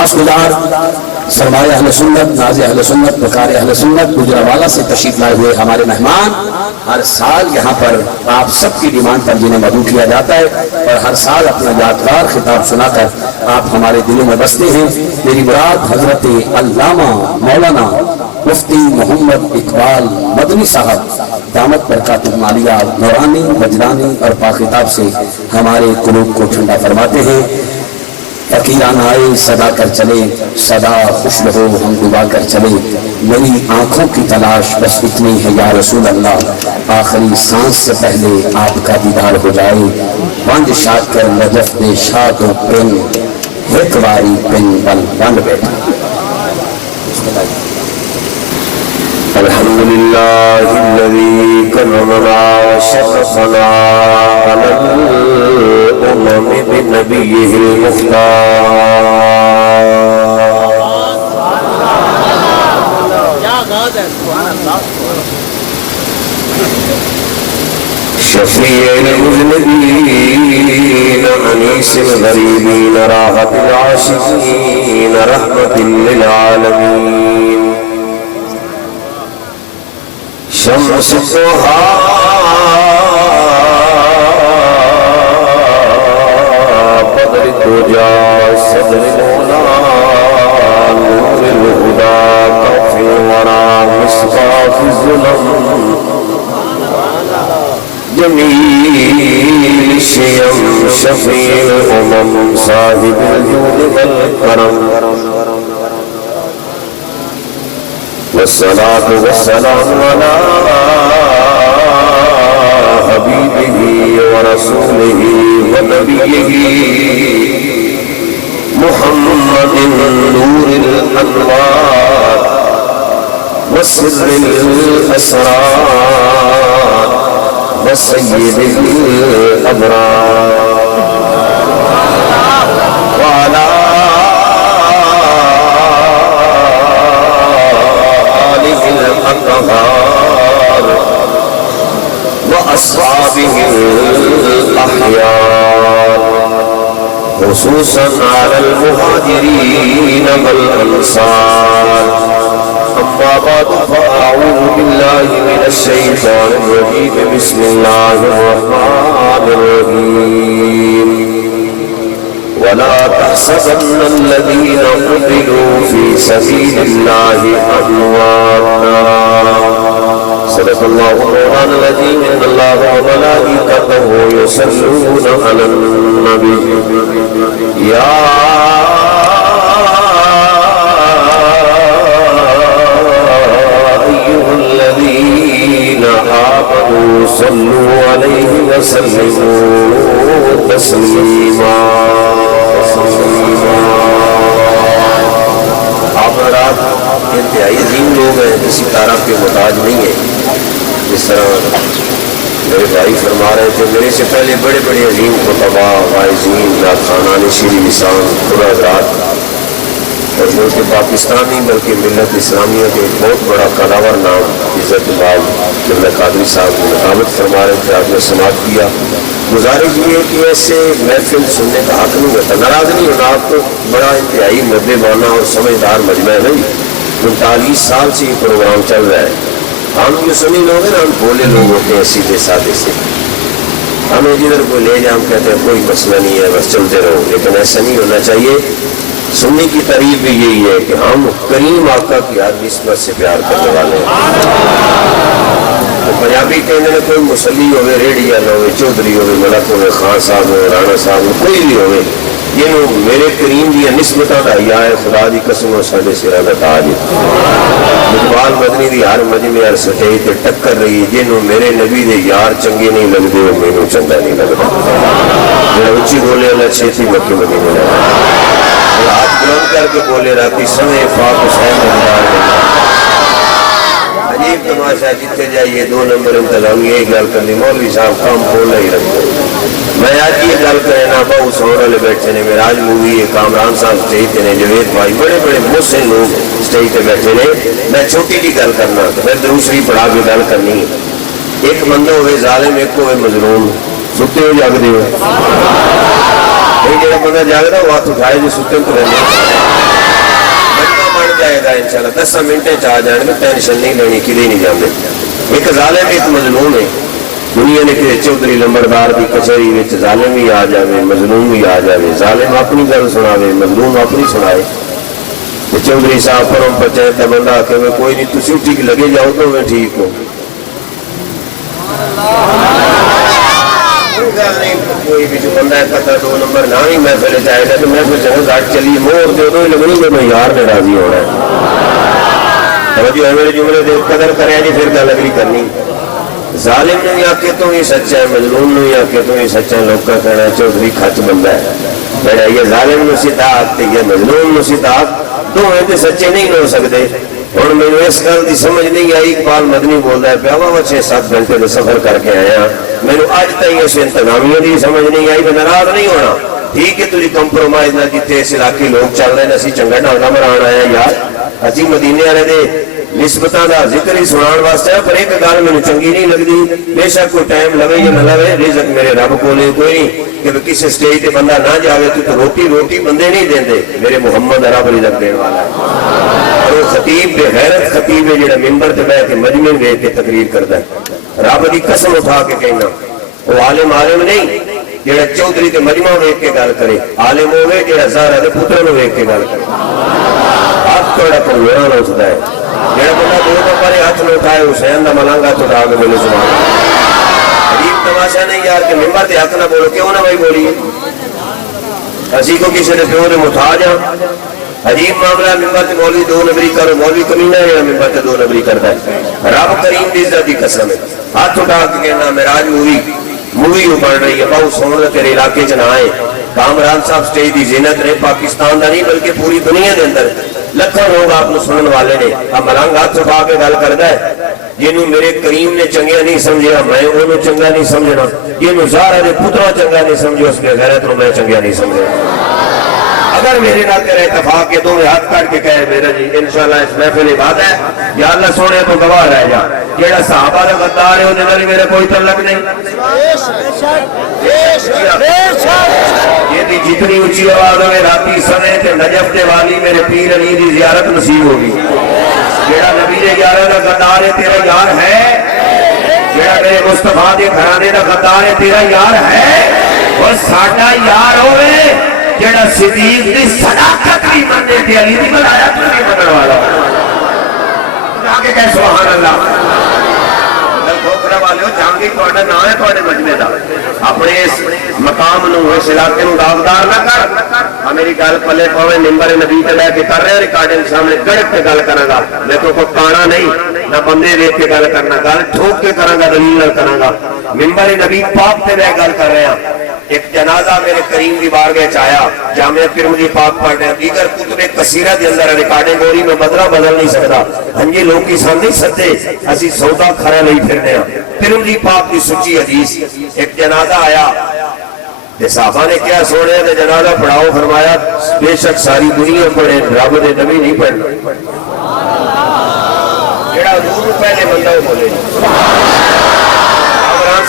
نماز گزار سرمایہ اہل سنت، ناز اہل سنت، بکار اہل سنت، گجرانوالہ سے تشریف لائے ہوئے ہمارے مہمان، ہر سال یہاں پر آپ سب کی ڈیمانڈ پر جنہیں مدعو کیا جاتا ہے اور ہر سال اپنا یادگار خطاب سنا کر آپ ہمارے دلوں میں بستے ہیں۔ میری مراد حضرت علامہ مولانا مفتی محمد اقبال مدنی صاحب دامت برکاتہم عالیہ نورانی وجدانی اور پاکتاب سے ہمارے قلوب کو ٹھنڈا فرماتے ہیں۔ فقیران آئے صدا کر چلے، صدا خوش رہو ہم ڈبا کر چلے، میری آنکھوں کی تلاش بس اتنی ہے یا رسول اللہ، آخری سانس سے پہلے آپ کا دیدار ہو جائے، بند شاد کر نجف دے شاد و پن، ایک واری پن بل بند بیٹھا۔ الحمد لله الذي كرمنا وشرفنا على الأمم بنبيه المختار شفيع المذنبين أنيس الغريبين راحة العاشقين رحمة للعالمين شمس الضحى بدر الدجى صدر الهدى نور الهدى كف الورى مصباح الظلم جميل الشيم شفيع الأمم صاحب الجود والكرم والصلاة والسلام على حبيبه ورسوله ونبيه محمد نور الأنوار وسر الأسرار وسيد الأبرار وعلى الأطهار وأصحابه الأحيار خصوصا على المهاجرين والأنصار أما بعد فأعوذ بالله من الشيطان الرجيم بسم الله الرحمن الرحيم ولا تحسبن الذين قتلوا في سبيل الله أمواتا صدق الله مولانا العظيم إن الله وملائكته يصلون على النبي يا أيها الذين آمنوا صلوا عليه وسلموا تسليما۔ آپ حضرات انتہائی عظیم لوگ ہیں، کسی تعارف کے محتاج نہیں ہیں۔ جس طرح میرے بھائی فرما رہے تھے، میرے سے پہلے بڑے بڑے عظیم خطبہ واعظین خانان شیری نسان خدا حضرات اور ملک پاکستانی بلکہ ملت اسلامیہ کے ایک بہت بڑا کلاور نام عزت باب جملہ قادری صاحب نے مطابق فرما رہے تھے، آپ نے سماعت کیا۔ گزارش یہ ہے کہ ایسے محفل سننے کا حق نہیں ہوتا، ناراض نہیں ہونا، آپ کو بڑا انتہائی مدبانہ اور سمجھدار مجمع ہے۔ 39 سال سے یہ پروگرام چل رہا ہے۔ ہم جو سنی لوگ ہیں نا، ہم بھولے لوگ ہوتے ہیں سیدھے سادے سے، ہمیں جدھر کوئی لے جائے ہم کہتے ہیں کوئی مسئلہ نہیں ہے بس چلتے رہو، لیکن ایسا نہیں ہونا چاہیے۔ سننے کی تعریف بھی یہی ہے کہ ہم کریم آقا کی ہر نسبت سے پیار کرنے والے ہیں۔ تو پنجابی کہنے میں کوئی مسلی ہوئے، ریڈیا نہ ہوئے، چودھری ہوئے، ملک ہوئے، خان صاحب ہوئے، رانا صاحب ہوئے، کوئی بھی ہوئے، جنہوں میرے کریم دی نسبتاں دا حیا ہے، خدا دی قسم اور ساڈے سراں دا تاج ہے۔ اقبال مدنی دی ہر مجمع ہر سٹیج تے ٹکر رہی ہے، جنہوں میرے نبی دے یار چنگے نہیں لگدے وہ مینوں چنگا نہیں لگدا۔ جڑا اچھی بولے اللہ چھیتی مکے مدینے لگا، ہاتھ بلند کر کے بولے راتی سمے پاک حسین مددار میں۔ عجیب تماشا، جتنے جائیے 2 نمبر انتظامیہ ایک گل کرنی، مولوی صاحب کام کھولا ہی رکھتے۔ میں آج یہ گل کرے نا، بہت سونے والے بیٹھے نے، میراج مووی ہے، کامران صاحب سٹیج تے نے، جوید بھائی، بڑے بڑے محسن لوگ سٹیج تے بیٹھے نے۔ میں چھوٹی جی گل کرنا، پھر دوسری پڑھا کے گل کرنی ہے۔ ایک بندہ ہوئے ظالم، ایک ہوئے مظلوم، ستے ہو جاگدے ہو؟ یہ جڑا بندہ جاگدا وہ ہاتھ اٹھائے جو ستے تو رہنے جائے گا انشاءاللہ 10 منٹیں چاہ جائیں گے ٹینشن نہیں لینی کدے نہیں جانے ایک ظالم ایک مظلوم ہے دنیا نے کہ چودھری لمبردار کی کچہری وچ ظالم بھی آ جائے مظلوم بھی آ جائے ظالم اپنی گل سناوے مظلوم اپنی سنائے چودھری صاحب پرم پنچایت کا بندہ آ کے میں کوئی نہیں تسی ٹھیک لگے جاؤ تو میں ٹھیک ہوں کوئی بھی جو بندہ ہے پتہ 2 نمبر نہ ہی محفل چاہے گا تو محفل چاہے گاٹ چلی مور دے دو لگنی کہ میں یار نے راضی ہونا ہے توجہ ہے میرے جملے دے قدر کرے جی پھر گل اگلی کرنی ظالم نے آکے تو ہی سچا ہے مظلوم نے آکے تو ہی سچا ہے لوگ کا کہنا ہے چودھری کھچ بندہ ہے میرا یہ ظالم نو سیدھا یہ مظلوم نو سیدھا دو ہیں سچے نہیں ہو سکتے اور میں اس گل کی سمجھ نہیں آئی اقبال مدنی بول رہا ہے پیا وا 6-7 گھنٹے کا سفر کر کے آیا میں نے اج تک اس انتظامیہ کی سمجھ نہیں آئی میں ناراض نہیں ہونا ٹھیک ہے تجھے کمپرومائز نہ جتنے اس علاقے لوگ چل رہے ہیں اسی چنگا ڈھنگ مران آیا یار اسی مدینے والے دے نسبتاں دا ذکر ہی سنان واسطے پر ایک گل مینوں چنگی نہیں لگدی بے شک کوئی ٹائم لگے یا نہ لگے رزق میرے رب کولے کوئی نہیں کہ کسی سٹیج تے بندہ نہ جاوے تو روٹی بندے نہیں دیندے میرے محمد رب رزق دین والا ہے اور وہ خطیب بے غیرت خطیب ہے جڑا منبر تے بیٹھ کے مجمع ویکھ کے تقریر کردا ہے رب دی قسم اٹھا کے کہنا وہ عالم نہیں جڑا چودھری تے مجمع ویکھ کے گل کرے عالم ہوے جڑا زہرا دے پتر نوں ویکھ کے گل کرے ہاتھ توڑا کمزورا نہ اٹھدا ہے جڑا بندہ 2 نمبر ہاتھ نہ اٹھائے حسین دا ملنگ ہاتھ اٹھا کے بولے سبحان اللہ عجیب تماشا نہیں یار کہ منبر تے حق نہ بولو کیوں نہ بھائی بولیے اسی کو کسی نے پیو دے محتاج ہاں عجیب معاملہ ممبر تے مولوی 2 نمبری کرو مولوی کمینہ ہے ممبر تے 2 نمبری کرتا ہے رب کریم دی عزت دی قسم ہے ہاتھ اٹھا کے کہنا معراج مووی بن رہی ہے بہو سون تیرے علاقے چ نہ آئے کامران صاحب سٹیج دی زینت نے پاکستان دا نہیں بلکہ پوری دنیا دے اندر لکھاں لوگ آپ سنن والے نے ملنگ ہاتھ اٹھا کے گل کردا ہے جنوں میرے کریم نے چنگا نہیں سمجھا میں انہوں چنگا نہیں سمجھنا جنوں زہرا دے پترا چنگا نہیں سمجھو اس کے غیرت نو میں چنگا نہیں سمجھنا اگر میرے نہ کرے اتفاق کے دو ہاتھ کاٹ کے کہے میرا جی انشاءاللہ اس محفل عبادت ہے یا اللہ سونے تو گواہ رہ جا جیڑا صحابہ دا غدار ہے انہاں نال میرا کوئی تعلق نہیں یہ دی جتنی اونچی آواز ہوئے راتی سنے تے نجف تے والی میرے پیر علی دی زیارت نصیب ہوگی جیڑا نبی دے یاراں دا غدار ہے تیرا یار ہے جیڑا میرے مصطفیٰ دے گھرانے دا غدار ہے تیرا یار ہے اور ساڈا یار ہوئے جڑا صدیق دی صداقت بھی مننے تے علی دی ولایت بھی منن والا آگے کہ سبحان اللہ ٹھوکرا والے جانگی تہاڈا نام ہے تہاڈے مجمع دا اپنے اس مقام نو اس علاقے نو داغدار نہ کر میری گل پلے پاوے منبر نبی تے لے کے کر رہے ریکارڈنگ سامنے کڑک کے گل کراں گا میں تو کوئی کانا نہیں نہ بندے دیکھ کے گل کرنا گل ٹھوک کے کراں گا دلیل نال کراں گا منبر نبی پاک تے لے گل کر رہے ہیں ایک جنازہ میرے کریم دی بارگاہ آیا جامعہ ترمذی پاک پڑھ رہے ہیں دیگر کتب کثیرہ دے اندر ریکارڈنگ ہو رہی میں بدلا بدل نہیں سکتا ہنجی لوگ کی سن نہیں سکتے اسی سودا کھڑا نہیں پھرنے ہیں ترمذی پاک کی سچی حدیث ایک جنازہ آیا تے صحابہ نے کیا سونے تے جنازہ پڑھاؤ فرمایا بے شک ساری دنیا پڑھے رب دے نبی نہیں پڑھنا جڑا حضور پہلے بندہ بولے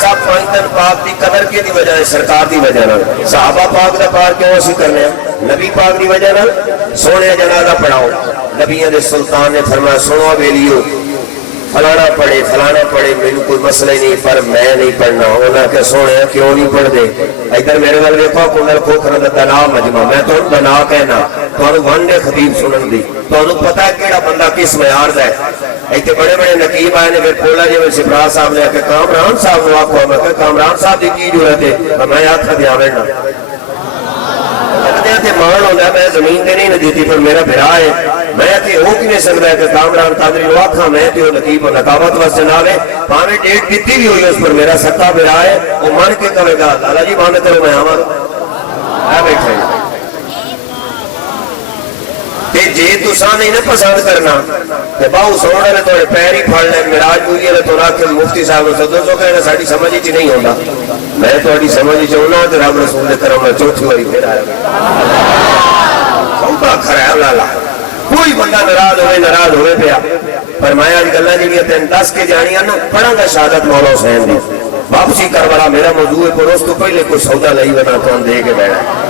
صاحب پانچتن پاک دی قدر کی دی وجہ ہے سرکار دی وجہ ہے صحابہ پاک دا پار کیوں اسی کرنے ہیں نبی پاک دی وجہ ہے سونے جنازہ پڑھاؤ نبیوں دے سلطان نے فرمایا سنو بیلیو فلانا پڑھے میں کوئی مسئلہ نہیں پر میں نہیں پڑھنا انہاں کہ سونے کیوں نہیں پڑھ دے ادھر میرے نال ویکھو کنل کھوکھر دا دنا مجمع میں تو دنا کہنا تانوں ونڈے خطیب سنن دی تانوں پتہ ہے کیڑا بندہ کس معیار دا ہے ایتھے بڑے بڑے نقیب آئے نے پھر کھولا جی سپرا صاحب نے کہ کامران صاحب نو آکھو میں کہ کامران صاحب دی کی ضرورت ہے میں آکھا دیا وینا لگدے تے مان ہوندا میں زمین تے نہیں نہ دیتی پر میرا بھرا ہے میں کہ ہو کی نہیں سکدا ہے کہ کامران قادری نو آکھا میں تے او نقیب نقابت واسطے نہ آوے پاویں ڈیٹ دتی بھی ہوئی اس پر میرا سکا بھرا ہے او مان کے کہے گا لالا جی بند کرو میں آواں آ بیٹھے تے جے تساں نہیں نہ پسند کرنا تے باہو سونے نے تھوڑے پیر ہی پھڑ لے معراج ہوئی ہے تو راکھ مفتی صاحب نو سدو سو کہنا ساڈی سمجھ وچ نہیں ہوندا میں تہاڈی سمجھ وچ ہونا تے رب رسول دے کرم نال چوتھی واری پھر آیا سودا کھڑا لالا کوئی بندہ ناراض ہوئے پیا فرمایا اج گلاں جڑیاں تین دس کے جانیاں نا پڑھاں گا شہادت مولا حسین دی واپسی کربلا میرا موضوع ہے پر اس تو پہلے کوئی سودا لئی بنا تو دے کے بیٹھا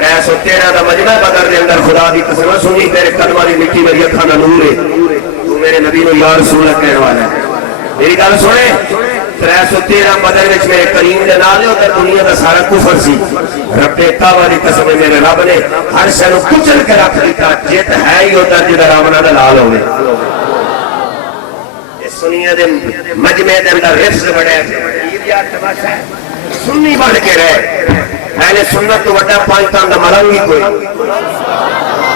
313 دا مجمع بدر دے اندر خدا دی قسم سنی تیرے قدماں دی مٹی میری اکھاں دا نور ہے تو میرے نبی نو یا رسول اللہ کہنے والا ہے میری گل سنے 313 بدر وچ میرے کریم دے نال ادھر دنیا دا سارا کفر سی رب کعبہ دی قسم میرے رب نے ہر شے نو کچل کے رکھ دیتا جت ہے ہی ادھر جڑا رامنا دا لال ہوے سنیے دے مجمع دے اندر حفظ بڑے یہ تماشا ہے سنی بن کے رہے اہل سنت تو بڑا پاکستان دا ملنگ ہی کوئی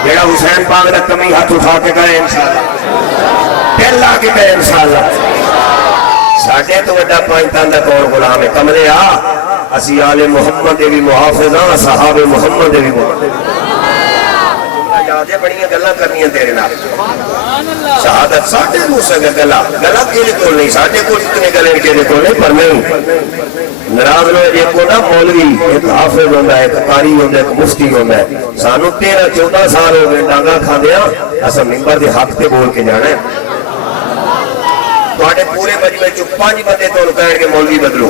جڑا حسین پاک دا کمی ہاتھ اٹھا کے گئے انشاءاللہ دل لا کے گئے انشاءاللہ ساڈے تو بڑا پاکستان دا کون غلام ہے کملے آ اسی آل محمد دے بھی محافظ ہاں صحاب محمد دے بھی محافظ یادیں بڑیاں گلاں کرنیاں تیرے نال شہادت ساڈے منہ سے گلا گلا کیڑے کول نہیں ساڈے کول اتنے گلے کیڑے کول نہیں پر نہیں ناراض نہ ایک ہوتا مولوی ایک حافظ ہوندا ہے ایک قاری ہوندا ہے ایک مفتی ہوندا ہے سانو 13 14 سال ہو گئے ڈانگا کھاندیاں اساں منبر دے حق تے بول کے جانا ہے تواڈے پورے مجمع چ 5 بندے تانوں کہن گے مولوی بدلو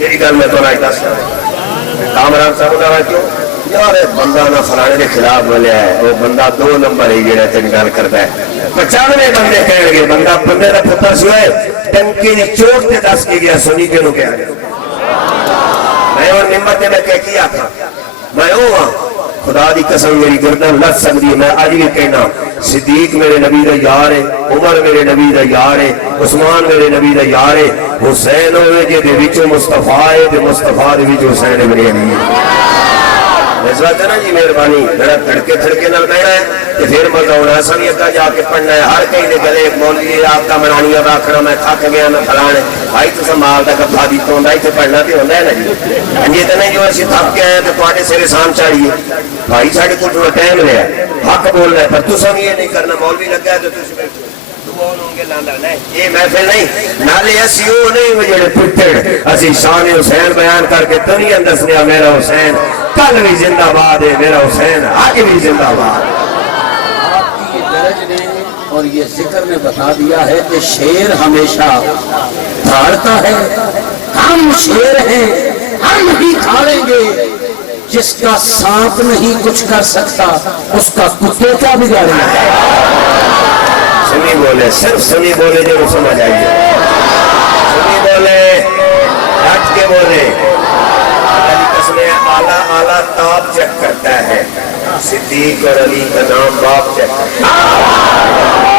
یہی گل میں تانوں دس کامران صاحب دا کیوں یار بندہ نہ فلانے کے خلاف بولیا ہے وہ بندہ 2 نمبر ہی جڑا تین گل کرتا ہے 95 بندے کہن گے بندہ بندے دا پتر سی ہوئے ٹنکی دی چوٹ تے دس کے گیا سنی کے نو کہہ میں اور نمبر تے میں کہہ کی آکھاں میں او ہاں خدا دی قسم میری گردن لگ سکتی ہے میں اج بھی کہنا صدیق میرے نبی دا یار ہے عمر میرے نبی دا یار ہے عثمان میرے نبی دا یار ہے حسین ہوئے جے دے وچوں مصطفیٰ ہے تے مصطفیٰ دے وچوں حسین میرے نبی ہے نسبت ہے نا جی مہربانی ذرا تڑکے تھڑکے نال کہنا ہے کہ پھر مزہ ہونا سبھی اگا جا کے پڑھنا ہے ہر کہیں دے گلے مولوی آپ کا منانی اب آخر میں تھک گیا میں فلانے بھائی تو مال کا کپڑا دی تو ہوندا تے پڑھنا تے ہوندا ہے نا جی یہ تو نہیں جو اسی تھک کے آئے تو تواڈے سر سام چاہیے بھائی ساڈے کول تھوڑا ٹائم رہا حق بول رہا ہے پر تساں یہ نہیں کرنا مولوی لگا ہے تو تسی بیٹھو یہ محفل نہیں نالے اسی او نہیں وہ جڑے پٹڑ اسی شان حسین بیان کر کے دنیا دسنیا میرا حسین کل بھی زندہ باد ہے میرا حسین آج بھی زندہ باد آپ کی یہ درج نے اور یہ ذکر نے بتا دیا ہے کہ شیر ہمیشہ دھاڑتا ہے ہم شیر ہیں ہم ہی کھاڑیں گے جس کا سانپ نہیں کچھ کر سکتا اس کا کتے کیا بگاڑے سنی بولے صرف سنی بولے جو سمجھ آئیے سنی بولے ڈٹ کے بولے علی قسم اعلیٰ اعلیٰ تاب چیک کرتا ہے صدیق اور علی کا نام باپ چیک کرتا ہے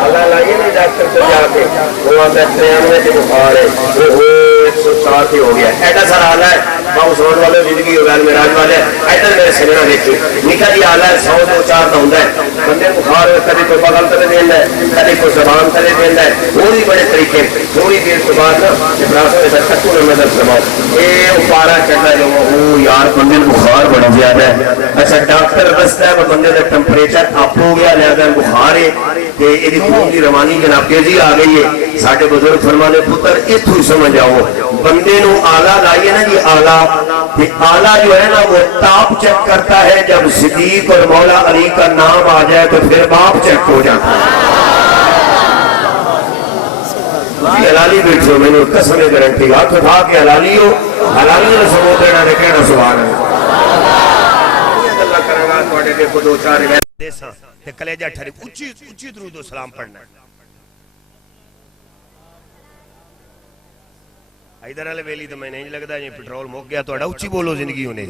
اعلیٰ لائیے نہیں ڈاکٹر سے جا کے وہ آتا 93 سے بخار ہے وہ 107 ہی ہو گیا ایڈا سارا اعلیٰ ہے ماں عثمان والے زندگی ہو گیا میراج والے ایڈا میرے سجنہ دیکھی نکا جی اعلیٰ ہے 100 2 4 کا ہوتا ہے بندے بخار ہے کبھی کوئی بغل تلے دینا ہے کبھی کوئی زبان تلے دینا ہے وہ بھی بڑے طریقے تھوڑی دیر کے بعد نا ابراس میں کتو نے میں دس سماؤ یہ پارا چڑھنا ہے جو یار بندے بخار بڑا زیادہ ہے اچھا ڈاکٹر دستا ہے وہ بندے کا ٹمپریچر اپ ہو گیا لہذا بخار ہے کہ یہ خون کی روانی جناب تیزی آ گئی ہے ساڈے بزرگ فرمانے پتر اتھو ہی سمجھ آؤ بندے نو آلہ لائیے نا یہ آلہ آلہ جو ہے نا وہ تاپ چیک کرتا ہے جب صدیق اور مولا علی کا نام آ جائے تو پھر باپ چیک ہو جاتا ہے حلالی بیٹھو میں نے قسم گارنٹی ہاتھ اٹھا کے حلالی ہو حلالی نے سمو دینا نے کہنا سبحان اللہ کرے گا تواڈے دے کو 2 4 دیساں تے کلیجہ ٹھری اونچی درود و سلام پڑھنا ادھر والے ویلی تو میں نہیں لگتا جی پٹرول مک گیا تھوڑا اونچی بولو زندگی ہونے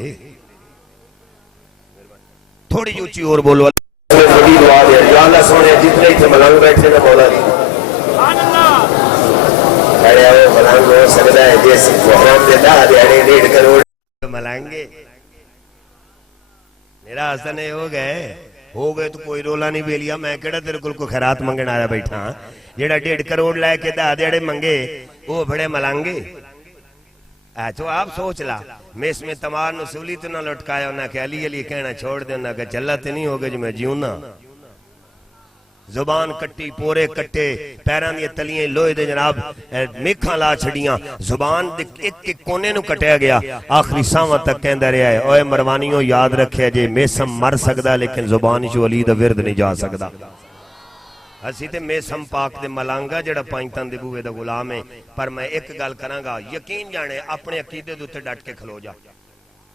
تھوڑی اونچی اور بولو بڑی دعا دے یا اللہ سونے جتنے تھے ملنگ بیٹھے نا مولا دی ارے وہ ملنگ ہو سکتا ہے جس محرم دے 10.5 کروڑ ملنگے میرا حسن ہو گئے تو کوئی رولا نہیں ویلیا میں کہڑا تیرے کو خیرات منگن آیا بیٹھا جیڑا 1.5 کروڑ لے کے 10 منگے وہ بڑے ملنگے تو آپ سوچ لا میں اس میں تمار نسولی تو نہ لٹکایا انہا کہ علی علی کہنا چھوڑ دے انہا کہ چلہ تے نہیں ہوگا جو میں جیونا زبان کٹی پورے کٹے پیران یہ تلییں لوئے دے جناب میکھاں لا چھڑیاں زبان ایک ایک کونے نو کٹیا گیا آخری ساواں تک کہندہ رہا ہے اوے مروانیوں یاد رکھے جے میسم مر سکدا لیکن زبان شو علی دا ورد نہیں جا سکدا اسی تے میسم پاک دے ملانگا جڑا پائنتان دے بوے دا غلام ہے پر میں ایک گل کرانگا یقین جانے اپنے عقیدے دوتے ڈٹ کے کھلو جا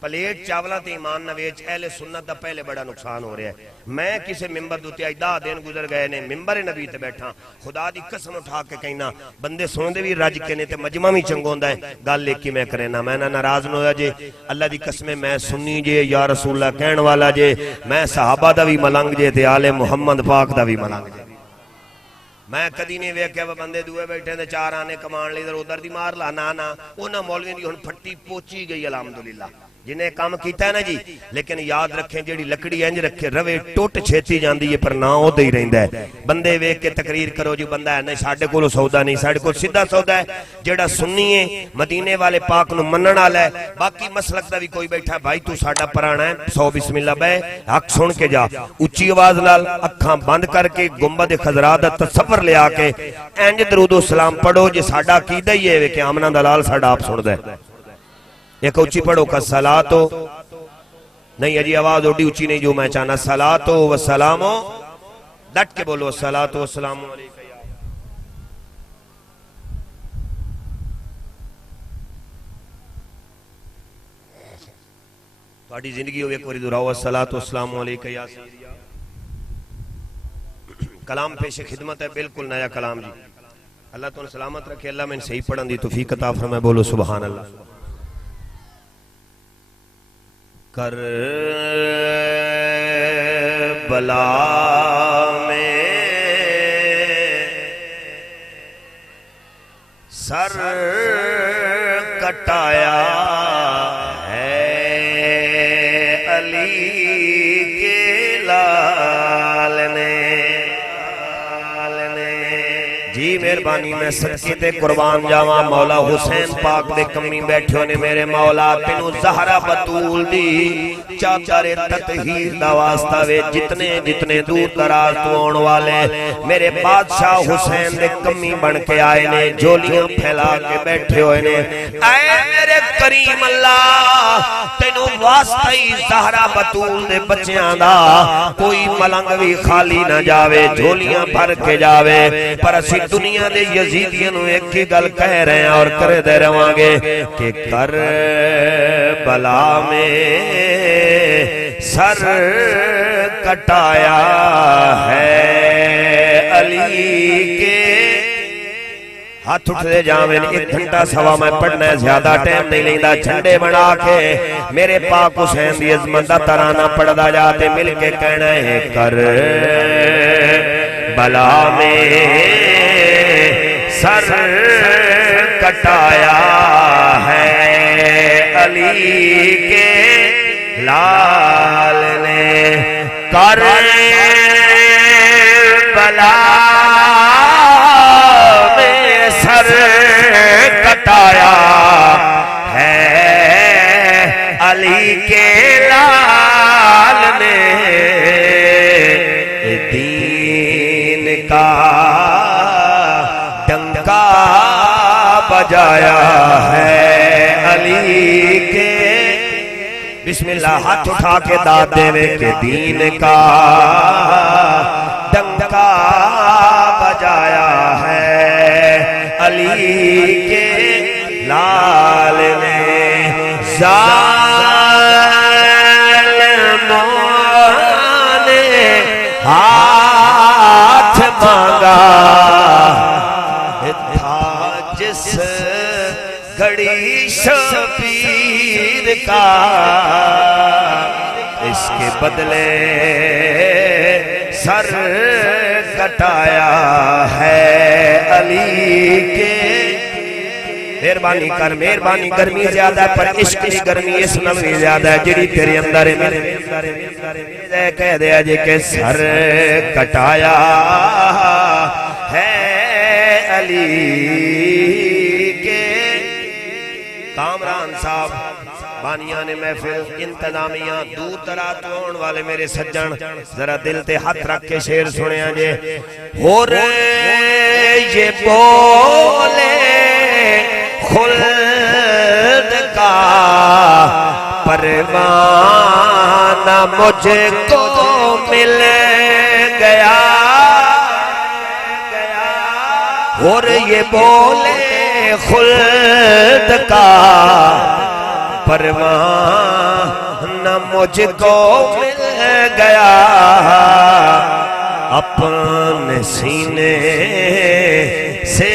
پلیٹ چاولا تے ایمان نہ ویچ، اہل سنت دا پہلے بڑا نقصان ہو رہا ہے۔ میں کسے ممبر دوتے آئی 10 دن گزر گئے نے ممبر نبی تے بیٹھا، خدا دی قسم اٹھا کے کہنا بندے سن دے بھی رج کے نے تے مجمع بھی چنگوندا ہے، گل ایک ہی میں کرنا، میں نہ ناراض نہ ہویا جے، اللہ دی قسم میں سنی جے یا رسول اللہ کہن والا جے، میں صحابہ دا بھی ملنگ جے تے آل محمد پاک دا بھی ملنگ جے۔ میں کدی نہیں ویکھیا بندے دوئے بیٹھے تے 4 آنے کمان لی ادھر دی مار لا، نا انہاں مولویاں دی ہن پھٹی پوچی گئی الحمدللہ جنہیں کام کیتا ہے نا جی، لیکن یاد رکھیں جیڑی لکڑی انج رکھے روے ٹوٹ چھیتی جاندی ہے پر نہ ہو دے ہی رہندا ہے۔ بندے ویکھ کے تقریر کرو جی بندہ ہے نہیں ساڈے کول سودا نہیں، ساڈے کول سیدھا سودا ہے، جیڑا سنی ہے مدینے والے پاک نو منن والا ہے، باقی مسلک دا بھی کوئی بیٹھا بھائی تو ساڈا پرانا ہے 100 بسم اللہ بے حق سن کے جا، اونچی آواز نال اکھاں بند کر کے گنبد خضرا دا تصور لے آ کے انج درود و سلام پڑھو جے ساڈا عقیدہ ہی ہے کہ آمنہ دلال ساڈا آپ سندا ہے۔ ایک اونچی پڑھو کا صلاتو نہیں اجی آواز اڈی اونچی نہیں جو میں چاہنا، صلاتو و سلامو ڈٹ کے بولو، صلاتو و سلامو علیکہ یا تھوڑی زندگی ہوئے ایک وری دراؤ، صلاتو و سلامو علیکہ یا سیدی۔ کلام پیش خدمت ہے، بالکل نیا کلام جی، اللہ تو سلامت رکھے، اللہ میں صحیح پڑھن دی توفیق عطا فرمائے، بولو سبحان اللہ۔ کربلا میں سر کٹایا ہے علی کے لال نے، جی مہربانی میں صدقے تے قربان جاواں، مولا حسین پاک دے کمی بیٹھے ہونے میرے مولا تینو زہرا بطول دی چاچارے تطہیر دا واسطہ وے، جتنے جتنے دور دراز تو آن والے میرے بادشاہ حسین دے کمی بن کے آئے نے، جولیاں پھیلا کے بیٹھے ہوئے نے، اے میرے کریم اللہ تینو واسطہ ہی زہرا بطول دے بچیاں دا کوئی ملنگ بھی خالی نہ جاوے، جولیاں بھر کے جاوے، پر اسی دنیا دے یزیدیاں نو ایک ہی گل کہہ رہے ہیں اور کرے دے رہواں گے کہ کربلا میں سر کٹایا ہے علی کے، ہاتھ اٹھتے جاویں، 1 گھنٹہ سوا میں پڑھنا ہے، زیادہ ٹائم نہیں لیندہ، جھنڈے بنا کے میرے پاک حسین دی عظمت دا ترانہ پڑھدا جاتے، مل کے کہنا ہے کربلا میں سر کٹایا ہے علی کے لال نے، کربلا میں سر کٹایا ہے علی کے لال نے، دین کا بجایا ہے علی کے، بسم اللہ ہاتھ اٹھا کے داد دے کہ دین کا ڈنکا بجایا ہے علی کے لال نے، ظالموں نے ہاتھ مانگا جس گھڑی شبیر کا، اس کے بدلے سر کٹایا ہے علی کے، مہربانی کر، مہربانی گرمی زیادہ ہے پر عشق کی گرمی اس نمی زیادہ ہے، جڑی تیرے اندر ہے کہہ دیا جی کہ سر کٹایا ہے علی کے۔ کامران صاحب بانیان محفل انتظامیہ دور دراز تو آن والے میرے سجن ذرا دل تے ہاتھ رکھ کے شعر سنے آجے، ہو رہے یہ بولے خلد کا پروانہ مجھ کو مل گیا، اور یہ بولے خلد کا پروان نہ مجھ کو مل گیا اپنے سینے سے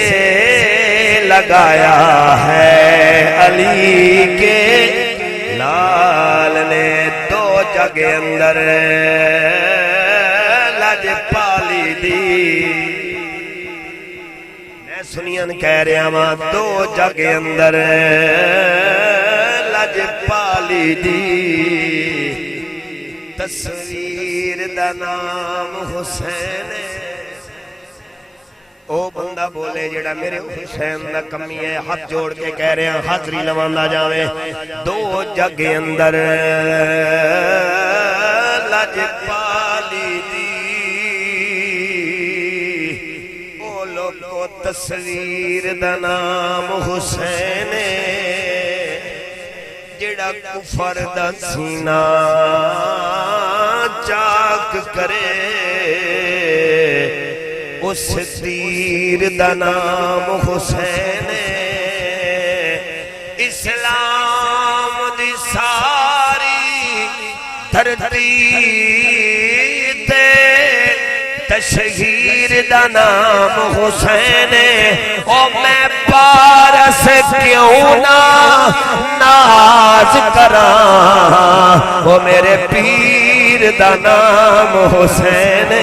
لگایا ہے علی کے لال نے دو جگہ اندر لج پالی دی میں سنین کہہ رہا ماں دو جگہ اندر لج پالی دی تصویر دا نام حسین او بندہ بولے جڑا میرے حسین دا کمی ہے ہاتھ جوڑ کے کہہ رہے ہیں حاضری لواندہ جاوے دو جگہ اندر لج پالی دی او لوگو تصویر دا نام حسین جڑا کفر دا سینہ چاک کرے اس تیر دا نام حسین اسلام دی ساری دھرتی تے تشہیر دا نام حسین او میں پارس کیوں نہ ناز کراں او میرے پیر دا نام حسین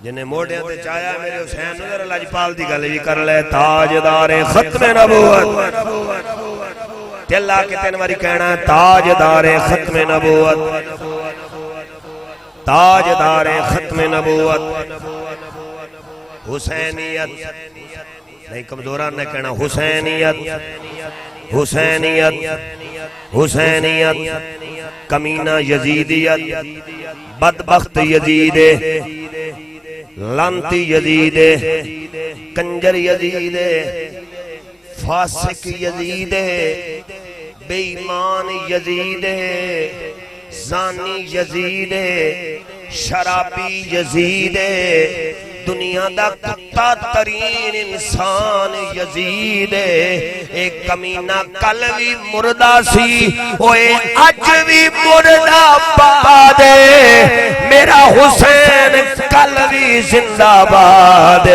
جنہیں موڑیاں تے چاہیا میرے حسین نظر لاجپال دی گل بھی کر لے تاجدار ختم نبوت اللہ کے تین واری کہنا ہے تاجدار ختم نبوت تاجدار ختم نبوت حسینیت نہیں کمزوران نے کہنا حسینیت حسینیت حسینیت کمینہ یزیدیت بدبخت یزید لانتی یزید کنجر یزید فاسق یزید بے ایمان یزید زانی یزید شرابی یزید دنیا دا کتا ترین انسان یزید ایک کمینہ کل بھی مردہ سی اوے اج بھی مردہ باد میرا حسین کل بھی زندہ باد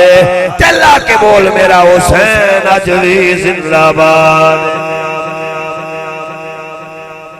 چلا کے بول میرا حسین اج بھی زندہ باد